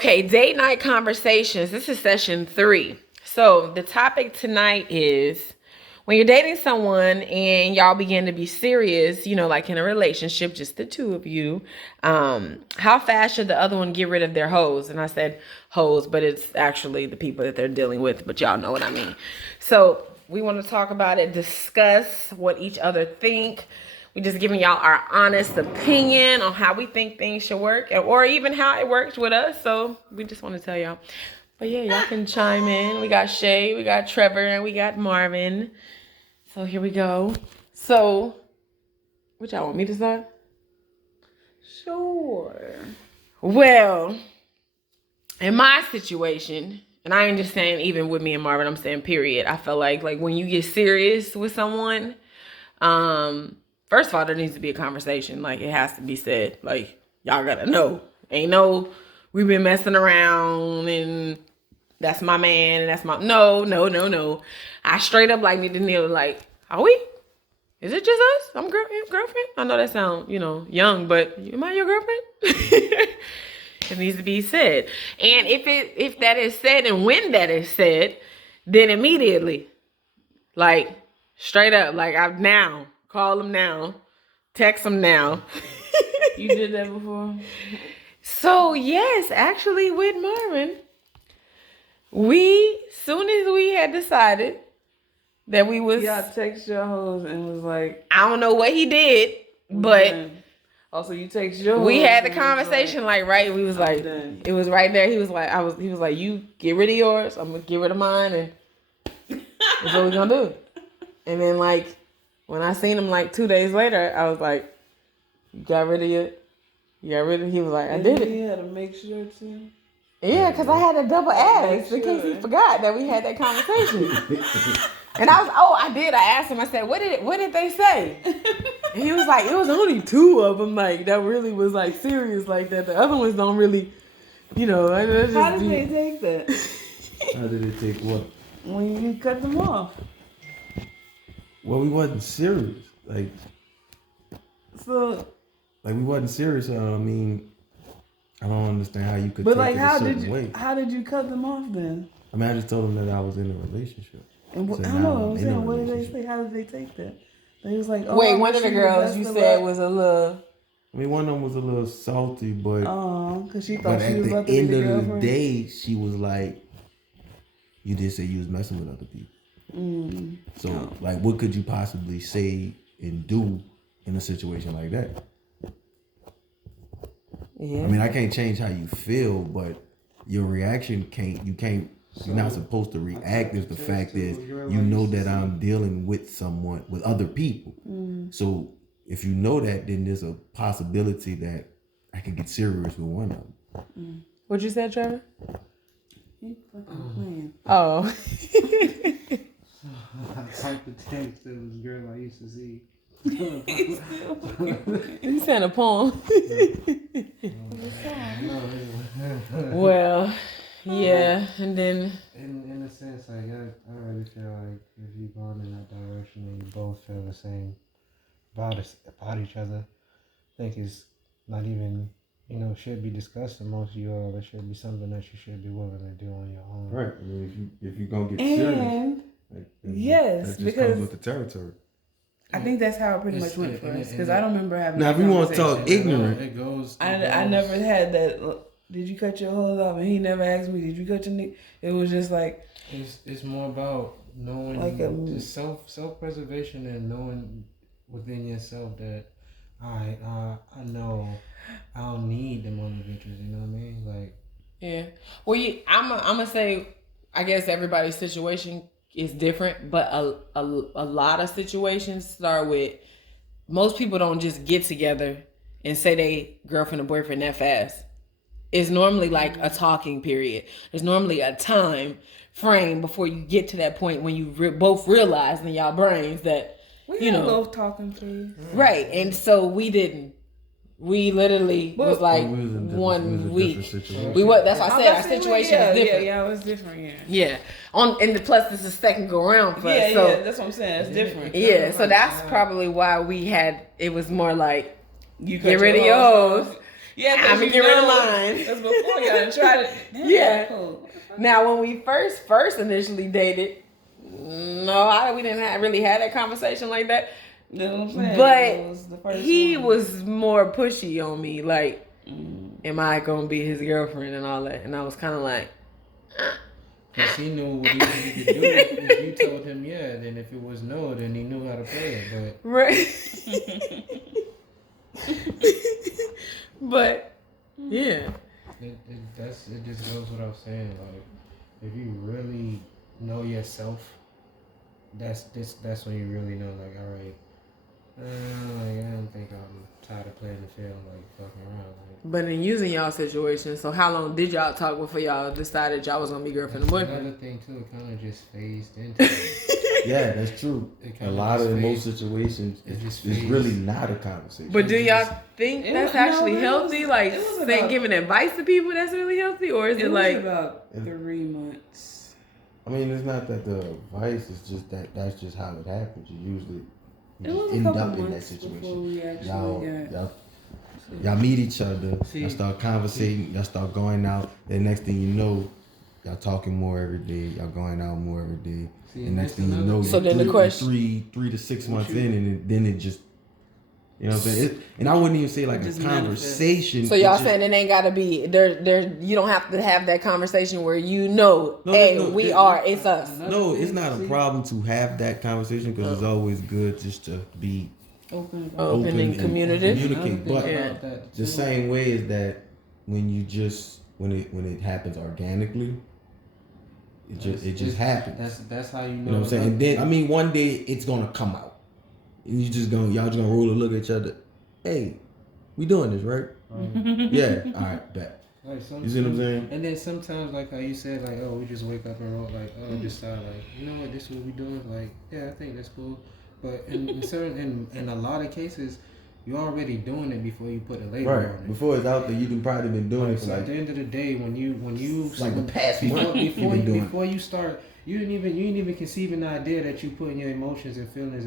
Okay, date night conversations. This is session 3. So the topic tonight is when you're dating someone and y'all begin to be serious, like in a relationship, just the two of you, how fast should the other one get rid of their hoes? And I said hoes, but it's actually the people that they're dealing with, but y'all know what I mean. So we want to talk about it, discuss what each other think. We just giving y'all our honest opinion on how we think things should work, or even how it works with us. So we just want to tell y'all. But yeah, y'all can chime in. We got Shay, we got Trevor, and we got Marvin. So here we go. So, what y'all want me to start? Sure. Well, in my situation, and I ain't just saying even with me and Marvin, I'm saying period. I feel like when you get serious with someone, first of all, there needs to be a conversation. Like, it has to be said. Like, y'all gotta know. Ain't no, we've been messing around and that's my man and that's my... No. I straight up need to kneel like, are we? Is it just us? I'm girlfriend? I know that sound, young, but am I your girlfriend? It needs to be said. And if that is said and when that is said, then immediately, straight up, I'm now. Call them now. Text them now. You did that before? So, yes, actually with Marvin, soon as we had decided that we was... Y'all text your hoes and was like... I don't know what he did, but... Also, you text your hoes. We had the conversation, right? We was like... done. It was right there. He was like, you get rid of yours, I'm going to get rid of mine, and that's what we're going to do. And then, when I seen him, 2 days later, I was like, you got rid of it? You got rid of it? He was like, I did it. You had to make sure, too? Yeah, because I had to double ask in case he forgot that we had that conversation. And I did. I asked him, I said, what did they say? And he was like, it was only 2 of them, that really was, serious like that. The other ones don't really, How did they take that? How did it take what? When you cut them off. Well, we wasn't serious. So... we wasn't serious. I don't understand how you could but take it a certain way. How did you cut them off then? I just told them that I was in a relationship. And I don't know. I'm saying, what did they say? How did they take that? They was like, wait, one of the girls you said was a little... one of them was a little salty, but... because she thought she was about to be the girlfriend. But at the end of the day, she was like, you did say you was messing with other people. Mm. So, what could you possibly say and do in a situation like that? Yeah. I can't change how you feel, but your reaction you're not supposed to react if the fact is you know that I'm dealing with someone, with other people. Mm. So if you know that, then there's a possibility that I could get serious with one of them. Mm. What'd you say, Trevor? He fucking playing. Oh. I typed the text that was girl I used to see. He sent a poem. Well, yeah, and then in a sense, I really feel like if you going in that direction and you both feel the same about each other, I think it's not even should be discussed amongst you all. It should be something that you should be willing to do on your own. Right. If you're gonna get serious, yes, that just because comes with the territory. I think that's how it pretty much went for us. Because I don't remember having. Now, if we want to talk ignorant, it goes. I never had that. Did you cut your hose off? And he never asked me, did you cut your neck? It was just like. It's more about knowing just self preservation and knowing within yourself that I know I don't need them other bitches. You know what I mean? Yeah. Well, I'm gonna say, I guess everybody's situation is different, but a lot of situations start with, most people don't just get together and say they girlfriend or boyfriend that fast. It's normally a talking period. There's normally a time frame before you get to that point when you both realize in y'all brains that we both talking, please. Right, and so we didn't. We literally was 1 week. That's why I said our situation is different. Yeah, it was different. Yeah. Plus this is second go around for us. Yeah, that's what I'm saying. It's different. Yeah, so that's probably why it was more like, you get rid of your hoes. Yeah, I'ma get rid of mine. That's before y'all tried it. Yeah. Cool. Now, when we first initially dated, no, we didn't really have that conversation like that. You know what I'm saying? But That was the first he one. was more pushy on me, like, am I gonna be his girlfriend and all that? And I was kind of like, Because he knew what he needed to do. If you told him yeah, then if it was no, then he knew how to play it. But right. But yeah, it just goes without saying. Like, if you really know yourself, that's when you really know. Like, all right, like, I don't think I'm tired of playing the field, like fucking around. Like, but in using y'all situation, so how long did y'all talk before y'all decided y'all was gonna be girlfriend and boyfriend? Another thing too, it kind of just phased into it. Yeah, that's true. A lot of in most situations, it's really not a conversation. But do y'all think It that's was- no, actually it healthy? was- Like, it was saying about- giving advice to people that's really healthy, or is it It was like? about 3 months. I mean, it's not that the advice, it's just that that's just how it happens. You usually It just was a end couple up in that months before situation. we actually got. Y'all meet each other, See. y'all start conversating, y'all start going out, and next thing you know, y'all talking more every day, y'all going out more every day. See, And next thing you know, So you're then the question- three to 6 months in, and then it just, you know what I'm saying? And I wouldn't even say like a Just conversation. So y'all it's just- saying it ain't gotta be there? You don't have to have that conversation where you know, No, hey, no, we it- are, it's us. No, it's not a problem to have that conversation because it's always good just to be Open. Open and communicative. communicate. But Yeah. the same way is that when you just when it happens organically, it just happens. That's how you know. You know what I'm saying? And then I mean, one day it's gonna come out, and y'all just gonna roll and look at each other. Hey, we doing this, right? Yeah. All right, bet. Like You see what I'm saying? And then sometimes, like how you said, like, oh, we just wake up and roll, like, oh, decide, like, you know what, this is what we doing. Like, yeah, I think that's cool. But in certain, in a lot of cases, you're already doing it before you put a label on Right. it. Before it's out there, you can probably been doing it for So at like the end of the day, when you like the past before, month. you've before been doing it. before you start, you didn't even conceive an idea that you putting your emotions and feelings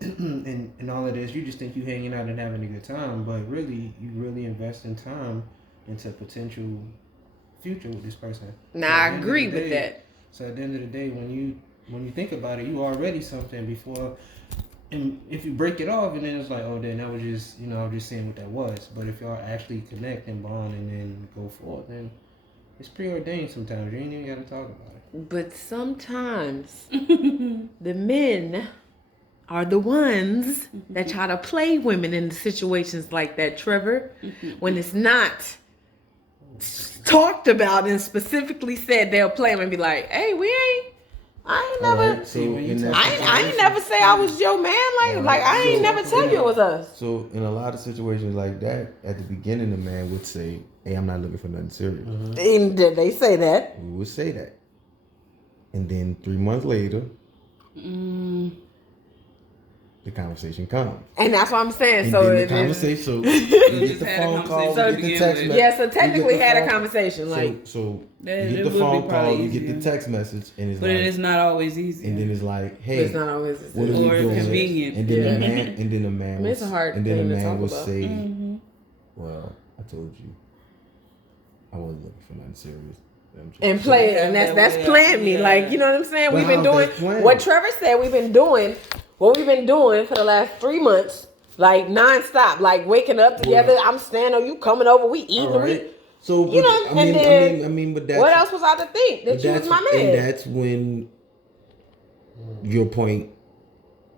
and all of this. You just think you hanging out and having a good time, but really you really invest in time into potential future with this person. Now So at I the end of agree the with day- that. So at the end of the day, when you think about it, you already something before. And if you break it off, and then it's like, oh, then that was just, I was just saying what that was. But if y'all actually connect and bond and then go forward, then it's preordained sometimes. You ain't even got to talk about it. But sometimes the men are the ones that try to play women in situations like that, Trevor, when it's not talked about and specifically said, they'll play them and be like, hey, I ain't never, Alright, so in that I ain't never say I was your man. Like I ain't never tell you it was us. So in a lot of situations like that, at the beginning, the man would say, "Hey, I'm not looking for nothing serious." And they say that. We would say that, and then 3 months later, the conversation comes. And that's what I'm saying. And So then the it is. conversation, so you get just the had a phone call, conversation you to get the begin text with. message. Yeah, so technically you get had the a phone- conversation. Like, so That- you get it the would be phone call, probably you get the easier. text message, and it's But like, it is not always easy. and then it's like, but hey, it's not always. what are we Or doing? convenient. And then Yeah. the man, I mean, it's a hard and then thing the to man talk would about. say, well, I told you, I wasn't looking for nothing serious. And play it, and that's playing me. Like, you know what I'm saying? We've been doing what Trevor said. We've been doing what we've been doing for the last 3 months, like nonstop, like waking up together. I'm staying on you, coming over, we eating, we. So You know, and then I mean, but that's What else was I to think that but you was that's- my And man? that's when your point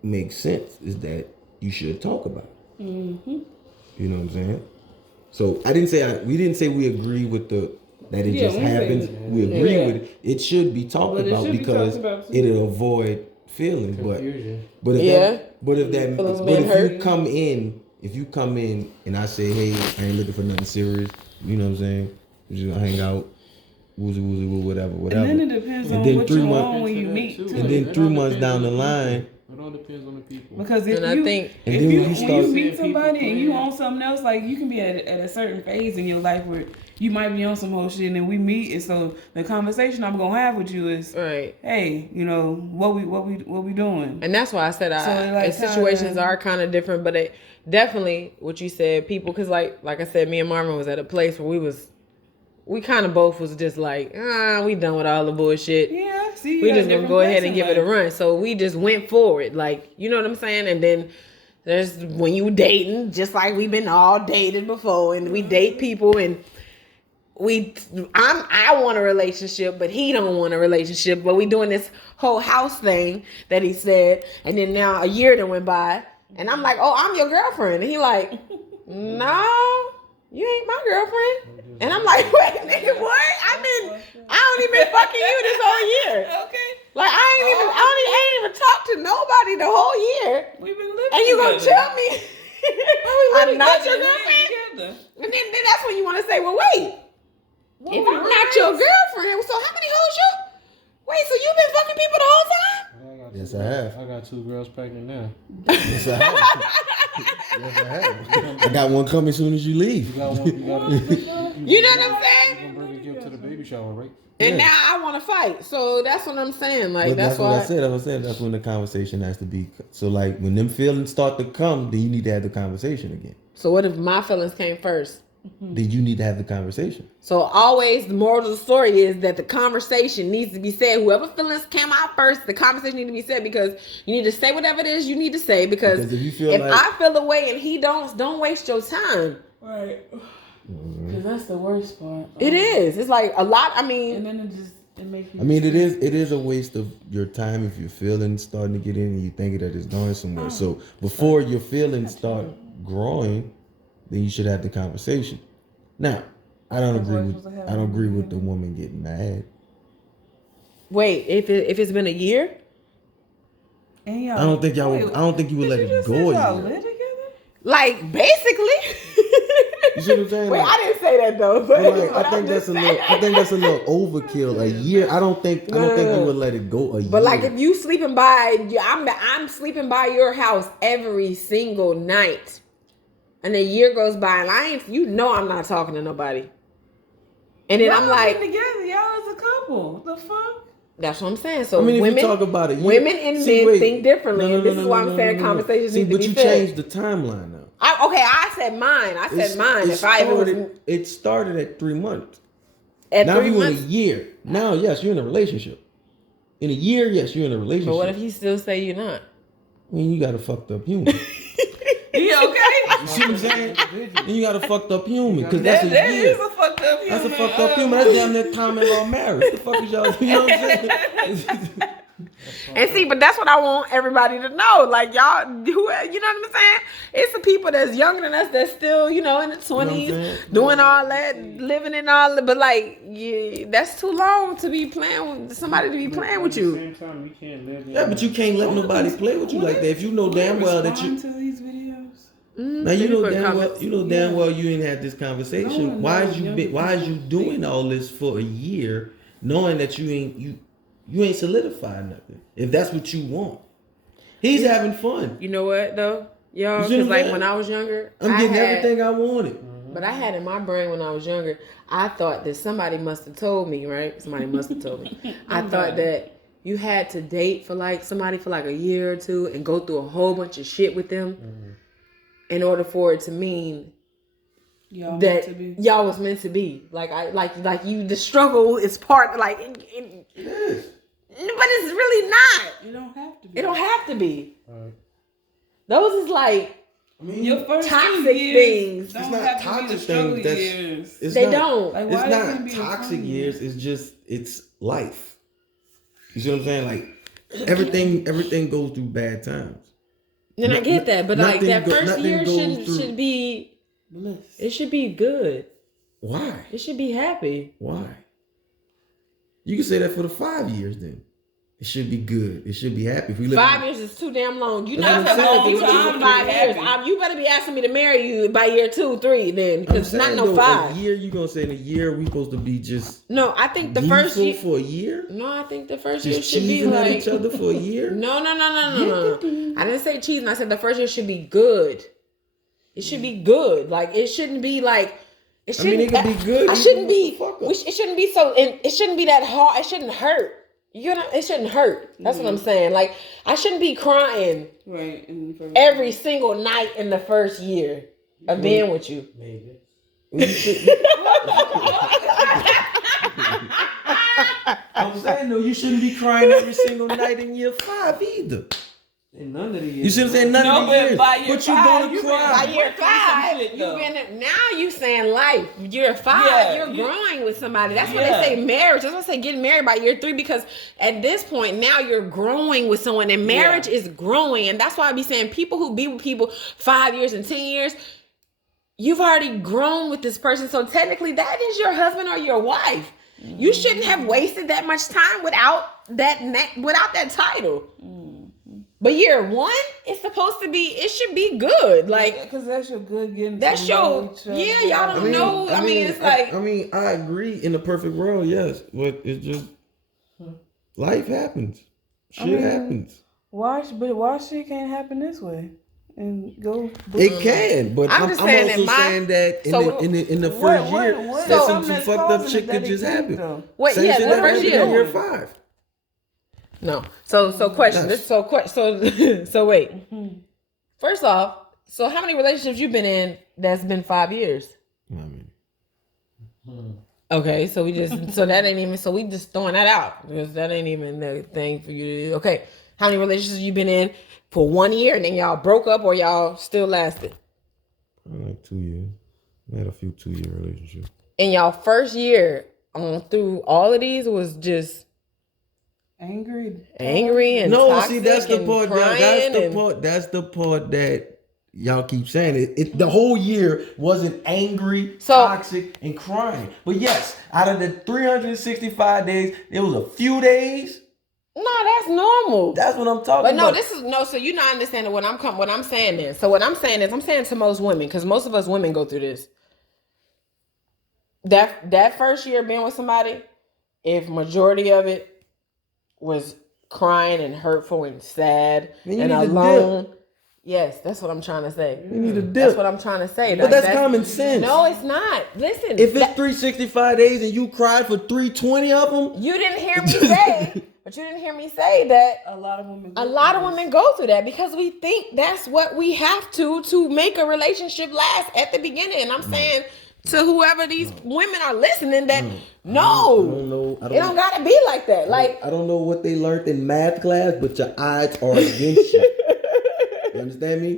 makes sense. Is that you should talk about it. Mm-hmm. You know what I'm saying? So we didn't say we agree with that it just we say- happens. We agree Yeah. with it. It should be talked But it about should be because talked about, too. it'll avoid feelings. Confusion. But if Yeah. that, but if that, Feelings but being if hurt. you come in and I say, hey, I ain't looking for nothing serious. You know what I'm saying? We just hang out, whatever. And then it depends And on then what 3 you months- want when you meet too. And then 3 months down the line, It all depends on the people. Because if And I you think- And if then you when you when start- you meet Seeing somebody people and you playing. on something else, like you can be at a certain phase in your life where you might be on some whole shit, and then we meet, and so the conversation I'm gonna have with you is, Right. hey, you know what we doing? And that's why I said So it, like, situations kinda- are kind of different, but it definitely what you said, people, because like I said, me and Marvin was at a place where we kind of both was just like, we done with all the bullshit. Yeah, see, you We got just gonna different go ahead place and in give it a life. run. So we just went forward, like, you know what I'm saying? And then there's when you dating, just like we've been all dated before, and we date people, and I want a relationship, but he don't want a relationship, but we doing this whole house thing that he said, and then now a year that went by, and I'm like, oh, I'm your girlfriend, and he like, no, you ain't my girlfriend, and I'm like, wait, nigga, what? I don't even fucking you this whole year. Okay, Like I ain't even talked to nobody the whole year, we've been living and you gonna together. tell me I'm not your Together, girlfriend? together. And then that's when you want to say, well, wait. What If we I'm were not your girlfriend, so how many hoes you? Wait, so you been fucking people the whole time? Yes, I have. I got 2 girls pregnant now. Yes, I have. Yes, I have. I got one coming as soon as you leave. You got one. You got You know what I'm saying? You gonna bring a gift to the baby shower, right? And Yeah. now I want to fight. So that's what I'm saying. Like But that's what why. I said. I was saying that's when the conversation has to be. So like when them feelings start to come, then you need to have the conversation again. So what if my feelings came first? Then you need to have the conversation. So always the moral of the story is that the conversation needs to be said. Whoever feelings came out first, the conversation needs to be said because you need to say whatever it is you need to say because Because if you feel if like- I feel the way and he don't waste your time. Right. Because that's the worst part. It is. It's like a lot. I And mean, then it makes you. I mean, it is a waste of your time if your feelings starting to get in and you think that it's going somewhere. So before your feelings start growing, then you should have the conversation. Now, I don't agree with the woman getting mad. wait. If it's been a year, And y'all, I don't think y'all. I don't think you would let did you it just go say a y'all year. live together? like basically. You see what I'm saying? Wait, Like- I didn't say that though. But, But like, but I think I'm that's just a little. I saying. think that's a little overkill. A year. I don't think you would let it go a year. But like if you sleeping by, I'm sleeping by your house every single night, and a year goes by, and I'm not talking to nobody. And then I'm Y'all like, been together, y'all as a couple. The fuck? that's what I'm saying. So I mean, if women, you talk about it, women and men think differently, and this is why I'm saying no. conversations See, need to but be you said. changed the timeline now. I said mine. I said mine. It started at 3 months. At Now 3 you in months. a year. Now, yes, you're in a relationship. In a year, yes, you're in a relationship. But what if he still say you're not? I mean, you got a fucked up human. You okay? You see what I'm saying? Then you got a fucked up human because that's that a is year. a fucked up human. That's a fucked up human. That's damn near common law marriage. The fuck is y'all? You know what I'm saying? And see, but that's what I want everybody to know. Like y'all, you know what I'm saying? It's the people that's younger than us that's still, in the 20s, saying? doing all that, living in all that. But like, yeah, that's too long to be playing with somebody to be playing with At the you. same time, you can't live. Yeah, but you can't let nobody play with you like that. If you know damn well that you. Respond to these videos. Now you know People damn well comments. you know damn well you ain't had this No conversation. one Why knows is you younger why is you people. doing all this for a year, knowing that you ain't solidified nothing? If that's what you want, he's having fun. You know what though, y'all? You see what Because I'm like saying? when I was younger, I'm getting everything I wanted. But I had in my brain when I was younger, I thought that somebody must have told me, right? Somebody must have told me. I thought that you had to date for like somebody for like a year or two and go through a whole bunch of shit with them in order for it to mean Y'all that meant to be. y'all was meant to be. Like the struggle is part like It is. but it's really not. You don't have to be. It don't have to be. Right. Those is like I mean, Your first Toxic 2 years things. don't It's not have to toxic be the struggle things, that's- years. it's they not, don't. Like, It's why it can't not be a toxic fun years. It's life. You see what I'm saying? Like everything goes through bad times. And I get that, but like nothing that first nothing year goes through- should be Bliss. it should be good. Why? It should be happy. Why? You can say that for the 5 years then. It should be good. It should be happy. If we look 5 years is too damn long. You That's not what I'm gonna be saying. with you for 5 years. You better be asking me to marry you by year 2, 3 then, I'm because not saying, no though, 5. a year, you gonna say in a year we supposed to be just No, I think the first gleeful year. for a year? No, I think the first year Just should be cheesing at like each other for a year? No. I didn't say cheating. I said the first year should be good. It should be good. Like it shouldn't be like. It I mean, it could be good. I shouldn't be. Fuck up. It shouldn't be so. It shouldn't be that hard. It shouldn't hurt. You know, it shouldn't hurt. That's what I'm saying. Like I shouldn't be crying Right. every single night in the first year of being with you. Maybe. I'm saying though, you shouldn't be crying every single night in year 5 either. In none of the years. You see what I'm saying? None of the years. by year But you 5, gonna you cry. By year 5, shit, you've though. been now. You saying life. Year 5, Yeah, you're you- growing with somebody. That's why Yeah. they say marriage. That's why I say getting married by year 3 because at this point now you're growing with someone, and marriage is growing. And that's why I be saying people who be with people 5 years and 10 years, you've already grown with this person. So technically, that is your husband or your wife. You shouldn't have wasted that much time without that title. But year 1, it's supposed to be. It should be good. Like because that's your good getting. that's to know your. each other. Yeah, y'all don't know. I mean, it's like. I mean, I agree in the perfect world, yes, but it's just life happens. Shit happens. Why shit can't happen this way? And go. It can, but I'm I'm just saying also that saying that in the first year, what that is some something that's fucked up causing shit it could that just it can't, happen. though? Wait, Same yeah, shit the that first happened year. in year 5. No. So question. Yes. So wait. First off, so how many relationships you been in that's been 5 years? I mean, Okay, so we just we just throwing that out because that ain't even the thing for you to do. Okay, how many relationships you been in for 1 year and then y'all broke up or y'all still lasted? probably like 2 years. I had a few 2-year relationships. And y'all first year through all of these was just Angry and No, toxic see, that's the and part. That's the part that y'all keep saying. The whole year wasn't angry, toxic, and crying. But yes, out of the 365 days, there was a few days. No, that's normal. That's what I'm talking But no, about. so you're not understanding what I'm saying is. So what I'm saying is I'm saying to most women, because most of us women go through this. That first year being with somebody, if majority of it was crying and hurtful and sad Then you and need to alone. Yes, that's what I'm trying to say. You need a dip. That's what I'm trying to say. But that's common sense. No, it's not. Listen. If it's 365 days and you cried for 320 of them, you didn't hear me say, but you didn't hear me say that A lot of women go through that because we think that's what we have to make a relationship last at the beginning. And I'm saying to whoever these women are listening that no, it don't gotta be like that. Like I don't know what they learned in math class, but your odds are against you. You understand me?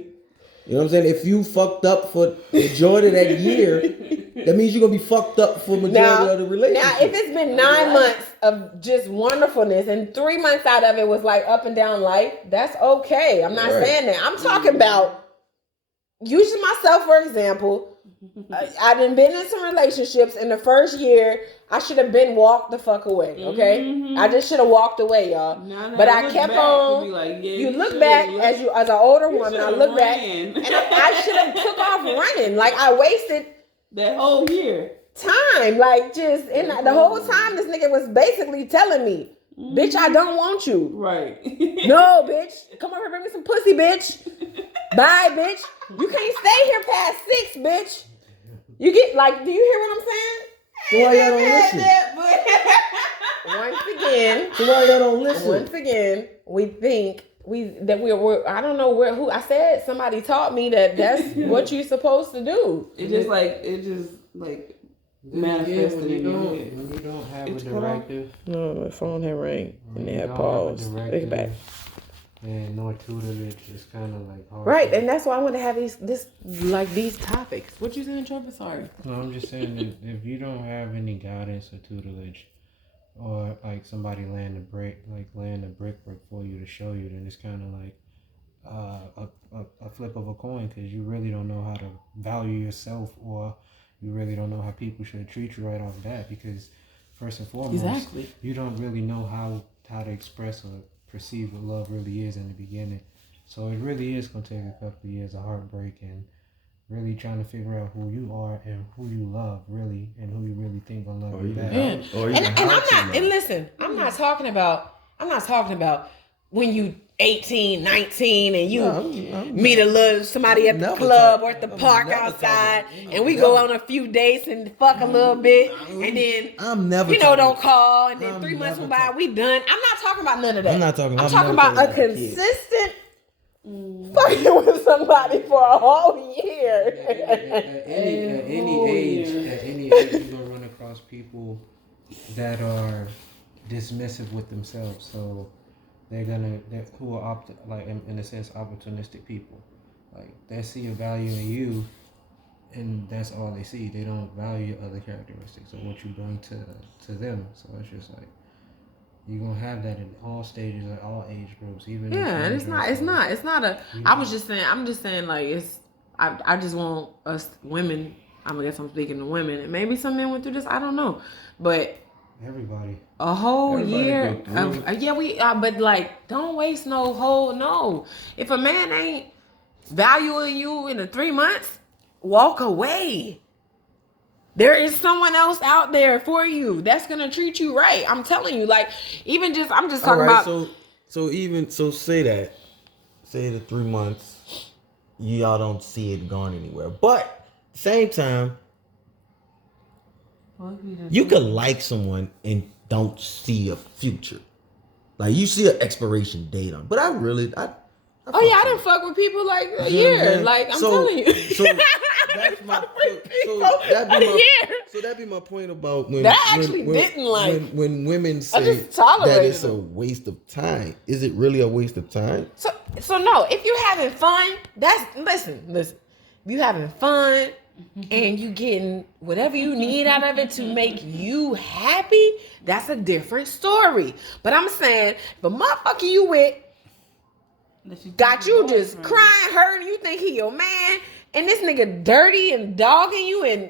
You know what I'm saying? If you fucked up for majority of that year, that means you're gonna be fucked up for majority of the relationship. Now, if it's been 9 months of just wonderfulness and 3 months out of it was like up and down life, that's okay. I'm not saying that. I'm talking about using myself for example. I done been in some relationships in the first year. I should have been walked the fuck away. Okay, I just should have walked away, y'all. But I kept on. You look back as an older woman. I look back and I should have took off running. Like I wasted that whole year. time. Like just in the whole time, this nigga was basically telling me, "Bitch, I don't want you." Right. No, bitch. Come over, bring me some pussy, bitch. Bye, bitch. You can't stay here past 6, bitch. You get like, do you hear what I'm saying? So why y'all don't listen? So why y'all don't listen? Once again, we think we're I don't know who I said somebody taught me that's what you're supposed to do. It just manifested in your head. When you don't have It's a directive. No, my phone had rang and they you had don't paused. have a Take it back. directive and no tutelage, it's kind of like hard. Right, and that's why I want to have these topics. What you saying, Trevor? Sorry. No, I'm just saying that if you don't have any guidance or tutelage, or like somebody laying the brickwork for you to show you, then it's kind of like a flip of a coin, because you really don't know how to value yourself, or you really don't know how people should treat you right off that, because first and foremost, Exactly. you don't really know how to express or perceive what love really is in the beginning. So it really is going to take a couple of years of heartbreak and really trying to figure out who you are and who you love really and who you really think gonna love Or you even back. how, or And even I'm how not, to and love. listen, I'm not talking about when you 18, 19 and you I'm meet a little somebody I'm at the never club talk- or at the I'm park never outside talking- and we never. go on a few dates and fuck a little bit and then I'm never you know talking- don't call and then I'm 3 months never went by talking- we done. I'm not talking about none of that. I'm not talking- I'm I'm talking never about talking a about the kids. consistent fucking with somebody for a whole year. At any age, you're gonna run across people that are dismissive with themselves. So they're who are like in a sense opportunistic people. Like they see a value in you, and that's all they see. They don't value other characteristics or what you bring to them. So it's just like you're gonna have that in all stages, at all age groups, even Yeah, and it's not a. I'm just saying like it's. I just want us women. I guess I'm speaking to women, and maybe some men went through this. I don't know, but everybody. a whole Everybody year go of through but like don't waste no. If a man ain't valuing you in the 3 months, walk away. There is someone else out there for you that's gonna treat you right. I'm telling you, like I'm just talking about. So say the 3 months, y'all don't see it going anywhere. But same time, you could like someone and don't see a future. Like you see an expiration date on. But I Oh fuck yeah, I with done fuck with people like a You know what year. I'm saying? Like I'm So- telling you. so that's my so that'd be my point about when That I actually didn't like. when women say just tolerated that it's a them. waste of time. Is it really a waste of time? So no, if you're having fun, listen. If you having fun and you getting whatever you need out of it to make you happy, that's a different story. But I'm saying, if a motherfucker you with got you just crying, hurting, you think he your man, and this nigga dirty and dogging you, and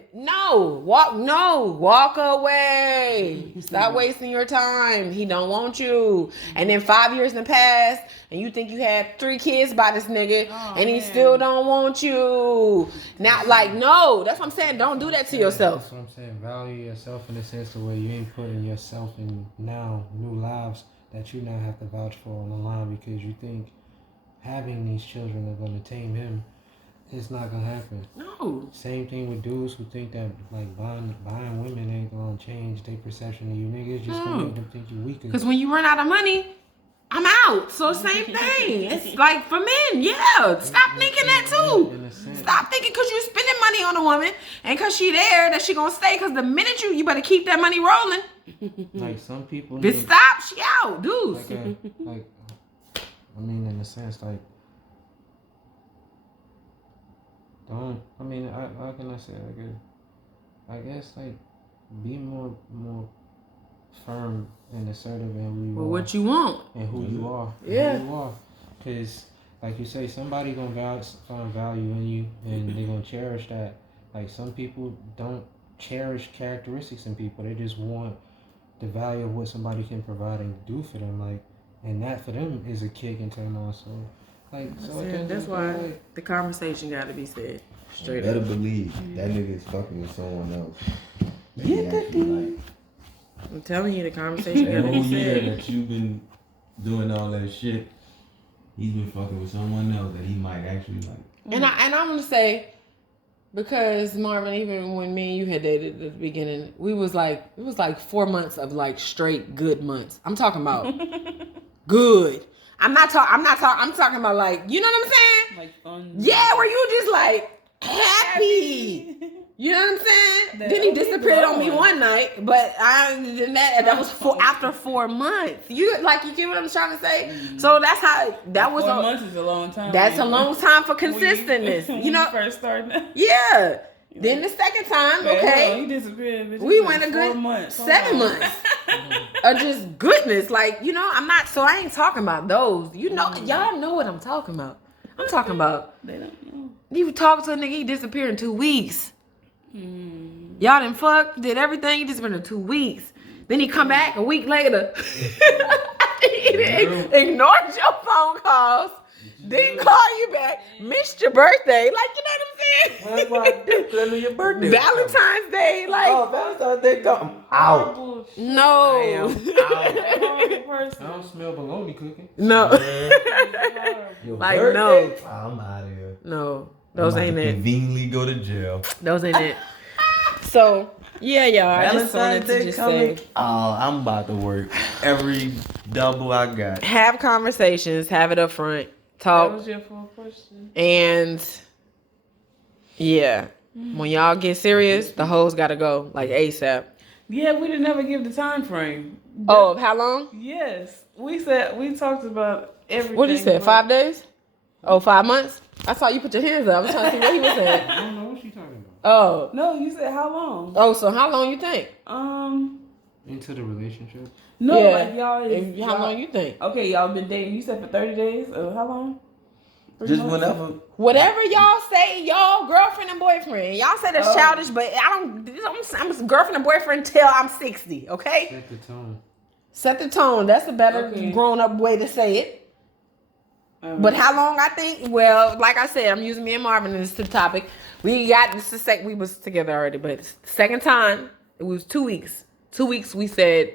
walk away. Stop wasting your time. He don't want you. And then 5 years done passed, and you think you had 3 kids by this nigga, and he still don't want you. Now, like, no, that's what I'm saying. Don't do that to yourself. That's what I'm saying. Value yourself in the sense of where you ain't putting yourself in now new lives that you now have to vouch for on the line because you think having these children are going to tame him. It's not gonna happen. No. Same thing with dudes who think that like buying women ain't gonna change their perception of you. Niggas just gonna make them think you weaker. Because when you run out of money, I'm out. So same thing. It's like for men, yeah. Stop thinking that too. Stop thinking because you spending money on a woman and because she there that she gonna stay. Because the minute you better keep that money rolling. Like some people. Bitch, stop. She out, dudes. Like I mean, in a sense, like. How can I say it? I guess like be more firm and assertive in who you are. What you want. And who you are. Yeah. Who you are. Because like you say, somebody gonna find value in you and they're gonna cherish that. Like some people don't cherish characteristics in people. They just want the value of what somebody can provide and do for them. Like, and that for them is a kick and turn on. So. That's why the conversation got to be said straight Better up. believe that nigga is fucking with someone else. I'm telling you, the conversation got to That be whole year said. that you've been doing all that shit, he's been fucking with someone else that he might actually like. And I'm gonna say, because Marvin, even when me and you had dated at the beginning, it was like 4 months of like straight good months. I'm talking about good. I'm talking about like, you know what I'm saying? Like fun. Yeah, where you just like happy. You know what I'm saying? Then he disappeared on me one night, but that was after 4 months. You get what I'm trying to say? So that's how that was. 4 months is a long time. That's a long time for consistentness. When you know, first started. yeah. Then the second time, okay, He disappeared. Bitch. we Like went a 4 good months. 7 months of just goodness. Like, you know, I ain't talking about those. You know, y'all know what I'm talking about. I'm talking about. They don't know. You talk to a nigga, he disappeared in 2 weeks. Y'all done fucked, did everything, he disappeared in 2 weeks. Then he come back a week later. Ignored your phone calls. Didn't call you back. Missed your birthday. Like, you know what I'm saying? That's why I did. Tell me your birthday. Valentine's Day. Like, Oh, Valentine's Day. I'm out. no. I don't smell bologna cooking. No. Your Like, birthday? no. I'm out of here. No. Those I'm about ain't to it. Conveniently go to jail. Those ain't it. So, yeah, y'all. I just wanted Valentine's to Day just coming. say, Oh, I'm about to work every double I got. have conversations, have it up front, That talk, was your full question. and yeah, when y'all get serious, the hoes gotta go like ASAP. Yeah, we didn't ever give the time frame. Oh, how long? Yes, we talked about everything. What did he say? but- 5 days? Oh, 5 months? I saw you put your hands up. I was trying to see what he was saying. I don't know what she talking about. Oh. No, you said how long? Oh, so how long you think? Into the relationship. No, Yeah. like y'all is. How long you think? Okay, y'all been dating. You said for 30 days. How long? 3 Just months? whenever. Whatever y'all say, y'all girlfriend and boyfriend. Y'all say that's childish, but I'm girlfriend and boyfriend till I'm 60, okay? Set the tone. Set the tone. That's a better Okay. grown-up way to say it. But how long I think? Well, like I said, I'm using me and Marvin in this topic. We was together already, but it's the second time, it was 2 weeks. 2 weeks we said,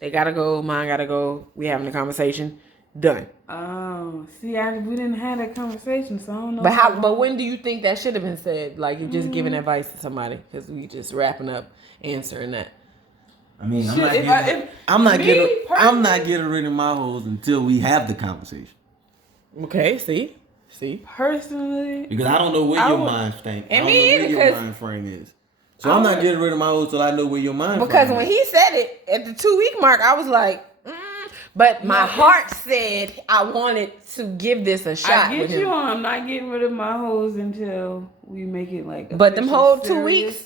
they gotta go, mine gotta go. We having a conversation. Done. Oh, see, we didn't have that conversation, so I don't know. But when do you think that should have been said? Like you just giving advice to somebody because we just wrapping up answering that. I mean, Shit, I'm not getting personally- rid of my hoes until we have the conversation. Okay, see. Personally, Because I don't know where I your would- mind frame. And I don't me know where either, your 'cause- mind frame is. So I'm not getting rid of my hoes till I know where your mind Because frame when is. he said it at the 2 week mark, I was like, but my heart said I wanted to give this a shot. I with get you him. on. I'm not getting rid of my hoes until we make it like. But them official whole 2 serious. weeks,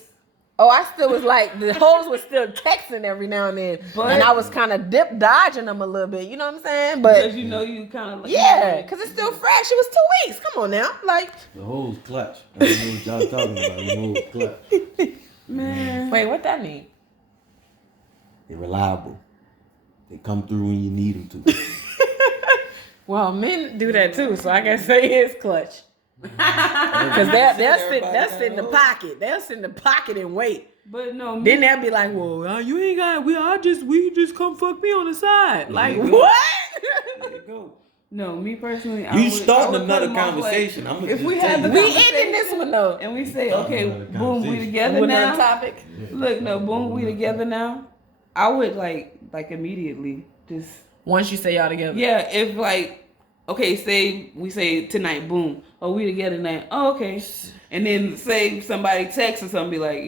oh, I still was like, the hoes was still texting every now and then. And I was kind of dodging them a little bit. You know what I'm saying? Because But you know you kind of like. yeah, because it's still fresh. It was 2 weeks. Come on now. Like, The hoes clutch. I don't know what y'all talking about. The hoes clutch. Man. wait, what that mean? They're reliable. They come through when you need them to. Well, men do that too, so I can say it's clutch. Because they'll sit in the pocket. They'll sit in the pocket and wait. But no, Then they'll be like, well, you ain't got, we just come fuck me on the side. Like, you go. what? There you go. no, me personally. You I starting would another cut 'em off, conversation. like, I'm if we had the We conversation, ending this one though. and we say, Starting okay, another boom, we conversation. together With now. another topic. Look, no, boom, we together now. I would like immediately just Once you say y'all together. yeah. If like okay, say we say tonight, boom, oh we together now. Oh okay, and then say somebody texts or something, be like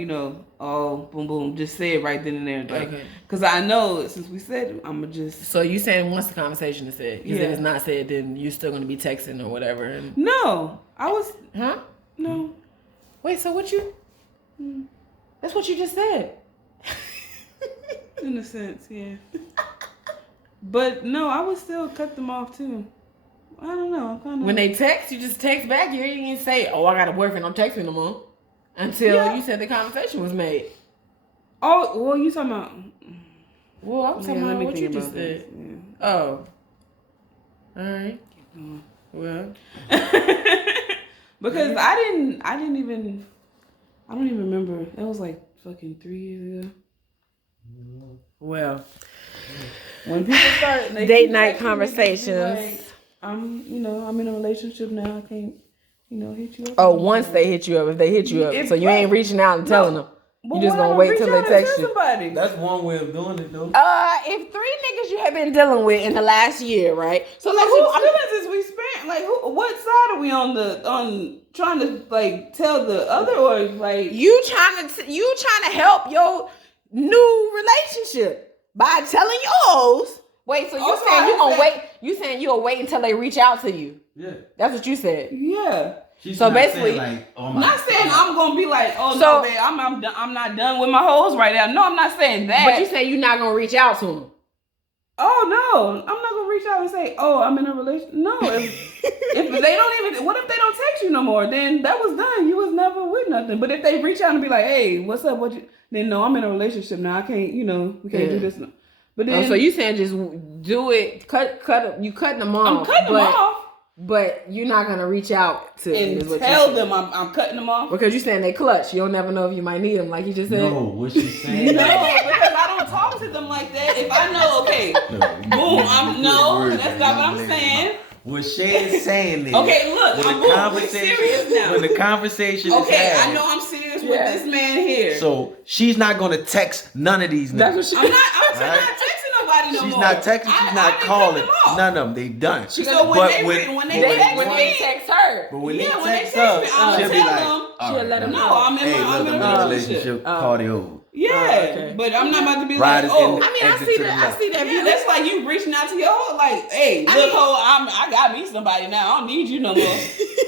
oh boom boom, just say it right then and there, like Okay. because I know since we said it, I'ma just So you saying once the conversation is said. Because Yeah. if it's not said, then you're still going to be texting or whatever. And, no. I was huh? no. Wait, so what you? That's what you just said. In a sense, yeah. But no, I would still cut them off too. I don't know. I'm kind of When they text, you just text back. You ain't even say, oh, I got a boyfriend. I'm texting no more. Until you said the conversation was made. oh well, you talking about? Well, I'm talking Yeah, about what you think just about said. this, yeah. Oh. All right. Well. Because I don't even remember. That was like fucking 3 years ago. Well. When people start they Date keep night texting me, conversations. like, I'm in a relationship now. I can't hit you up. Oh, once they hit you up, if they hit you up. If- So you ain't reaching out and telling them. But You just why gonna don't wait reach till out they and text tell you. somebody? That's one way of doing it, though. If 3 niggas you have been dealing with in the last year, right? So So let's whose feelings is we spent? Like, what side are we on trying to like tell the other or like? you trying to help your new relationship by telling yours. Wait, so you Also, saying you I gonna said- wait? You saying you gonna wait until they reach out to you? Yeah. That's what you said. Yeah. She's So not basically- saying, like, oh I'm my not saying I'm gonna be like, oh So- no, babe, I'm not done with my hoes right now. No, I'm not saying that. But you saying you're not gonna reach out to them. Oh no, I'm not gonna reach out and say, "Oh, I'm in a relationship." No, if they don't even, what if they don't text you no more? Then that was done. You was never with nothing. But if they reach out and be like, "Hey, what's up? What you?" Then no, I'm in a relationship now. I can't, we can't do this. No. But then, so you saying just do it? You cutting them off? I'm cutting them off. But you're not gonna reach out to and tell them I'm cutting them off because you saying they clutch. You'll never know if you might need them, like you just said. No, what she's saying. No, because I don't talk to them like that. If I know, okay, boom, that's not what I'm saying. What Shay is saying is, okay, look, I'm serious now. When the conversation is had, I know I'm serious with this man here. So she's not gonna text none of these niggas. I'm not texting nobody no more. She's not texting. She's not calling. None of them. They done. So when they text her, but when they text her, she'll be like, she'll let them know. No, I'm in a relationship. Party over. Yeah, but I'm not about to be like, oh. I mean, I see that. Yeah, that's like you reaching out to your hoe, like, hey, look, hoe, I got me somebody now. I don't need you no more.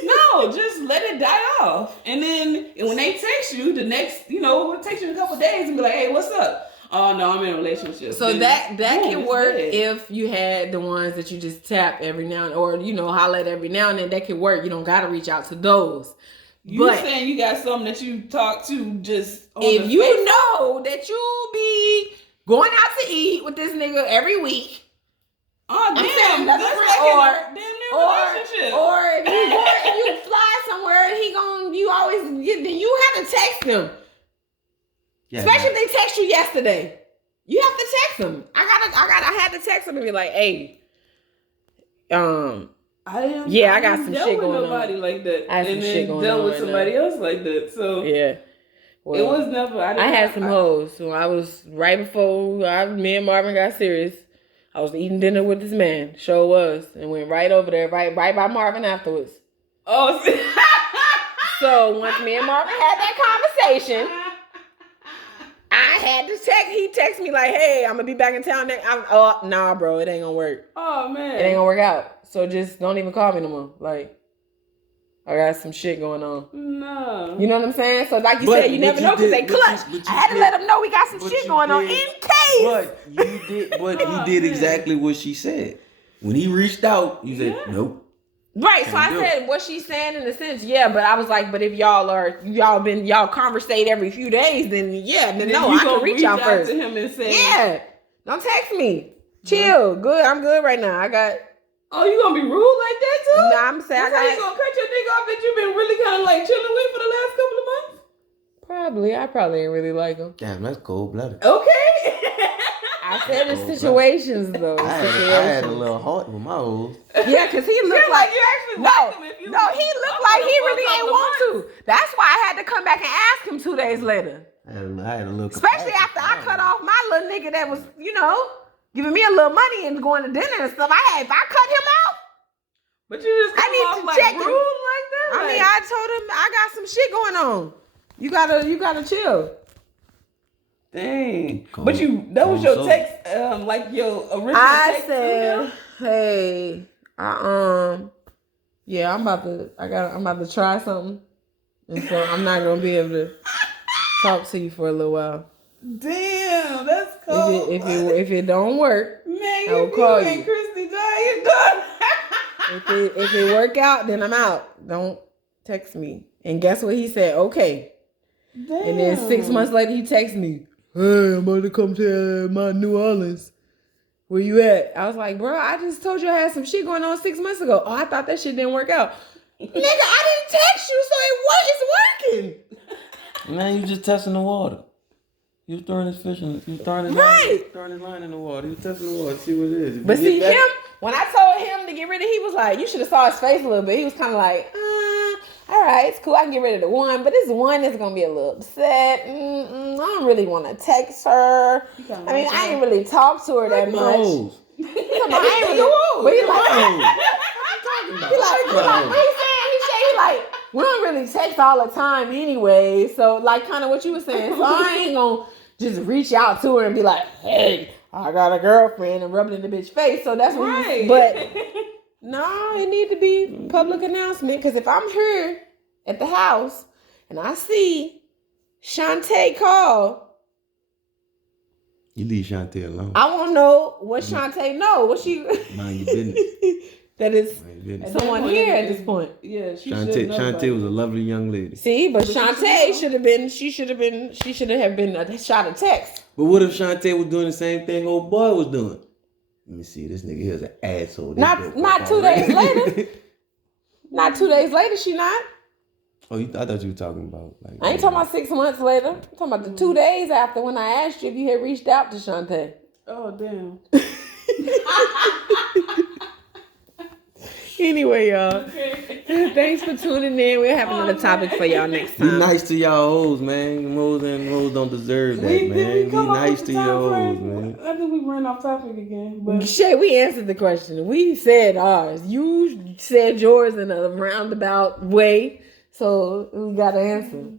No, just let it die off. And then when they text you, the next, it'll take you a couple days and be like, hey, what's up? Oh no, I'm in a relationship. So then, that can work if you had the ones that you just tap every now and or holler at every now and then. That can work. You don't gotta reach out to those. You saying you got something that you talk to just on if you know that you'll be going out to eat with this nigga every week. Oh damn, that's like a damn near relationship. Or if you fly somewhere and you always then you have to text them. Yeah, especially if they text you yesterday. You have to text them. I had to text them and be like, hey, I got some shit going on. Nobody like that. I had some shit going on. Dealt with somebody else like that. So yeah, well, it was never. I had some hoes. So I was right before me and Marvin got serious. I was eating dinner with this man. Sure was, and went right over there, right by Marvin afterwards. Oh, so once me and Marvin had that conversation, I had to text. He texted me like, "Hey, I'm gonna be back in town next." Nah, bro, it ain't gonna work. Oh man, it ain't gonna work out. So just don't even call me no more. Like, I got some shit going on. No, you know what I'm saying? So like you said, you never know because they clutch. I had to let them know we got some shit going on in case. But you did exactly what she said. When he reached out, you said nope. Right, so I said what she's saying in a sense, yeah, but I was like, but if y'all conversate every few days, then no, I can reach out first. To him and say, yeah, don't text me. Chill, good. I'm good right now. Oh, you gonna be rude like that too? Nah, I'm saying That's how you gonna cut your nigga off that you've been really kind of like chilling with for the last couple of months? Probably. I probably ain't really like him. Damn, that's cold-blooded. Okay. I said the situations though. I had a little heart with my hoes. Yeah, because he looked like you actually like him if you he looked like he really ain't want to. That's why I had to come back and ask him 2 days later. I had a little especially after I cut off my little nigga that was, giving me a little money and going to dinner and stuff. If I cut him out, but you just I need to check rude like that. I mean, I told him I got some shit going on. You gotta chill. Dang. But that was your text, like your original text. I said, hey, yeah, I'm about to try something. And so I'm not gonna be able to talk to you for a little while. Damn, that's cool. If it don't work, man, I will call you. Christy J, done. if it work out, then I'm out. Don't text me. And guess what he said? Okay. Damn. And then 6 months later, he texts me, hey, I'm about to come to my New Orleans. Where you at? I was like, bro, I just told you I had some shit going on 6 months ago. Oh, I thought that shit didn't work out. Nigga, I didn't text you, so it's working. Man, you just testing the water. You throwing his fish in, you throwing his line in the water. You testing the water, see what it is. But see him, when I told him to get rid of, he was like, you should have saw his face a little bit. He was kind of like, all right, it's cool. I can get rid of the one, but this one is gonna be a little upset. I don't really want to text her. I mean, I ain't really talk to her that much. But he like, we don't really text all the time anyway. So like kind of what you were saying. So I ain't gonna just reach out to her and be like, hey, I got a girlfriend and rub it in the bitch face. So that's what but no, it need to be public announcement. Because if I'm here at the house and I see Shantae call, You leave Shantae alone. I want to know what Shantae know. What she? Mind your business. That is Mind your business. someone here at this point. Yeah, she should know. Shantae was a lovely young lady. See, but Shantae should have been. She should have been a shot of text. But what if Shantae was doing the same thing old boy was doing? Let me see. This nigga here's an asshole. This Not 2 days later. Not 2 days later. She not. Oh, I thought you were talking about like. I ain't talking about 6 months later. I'm talking about the 2 days after when I asked you if you had reached out to Shantae. Oh damn. Anyway, y'all. Thanks for tuning in. We'll have another topic for y'all next Be time. nice to y'all hoes, man. Them hoes don't deserve that, man. Be nice to your hoes, man. I think we ran off topic again. But Shay, we answered the question. We said ours. You said yours in a roundabout way. So we got to answer.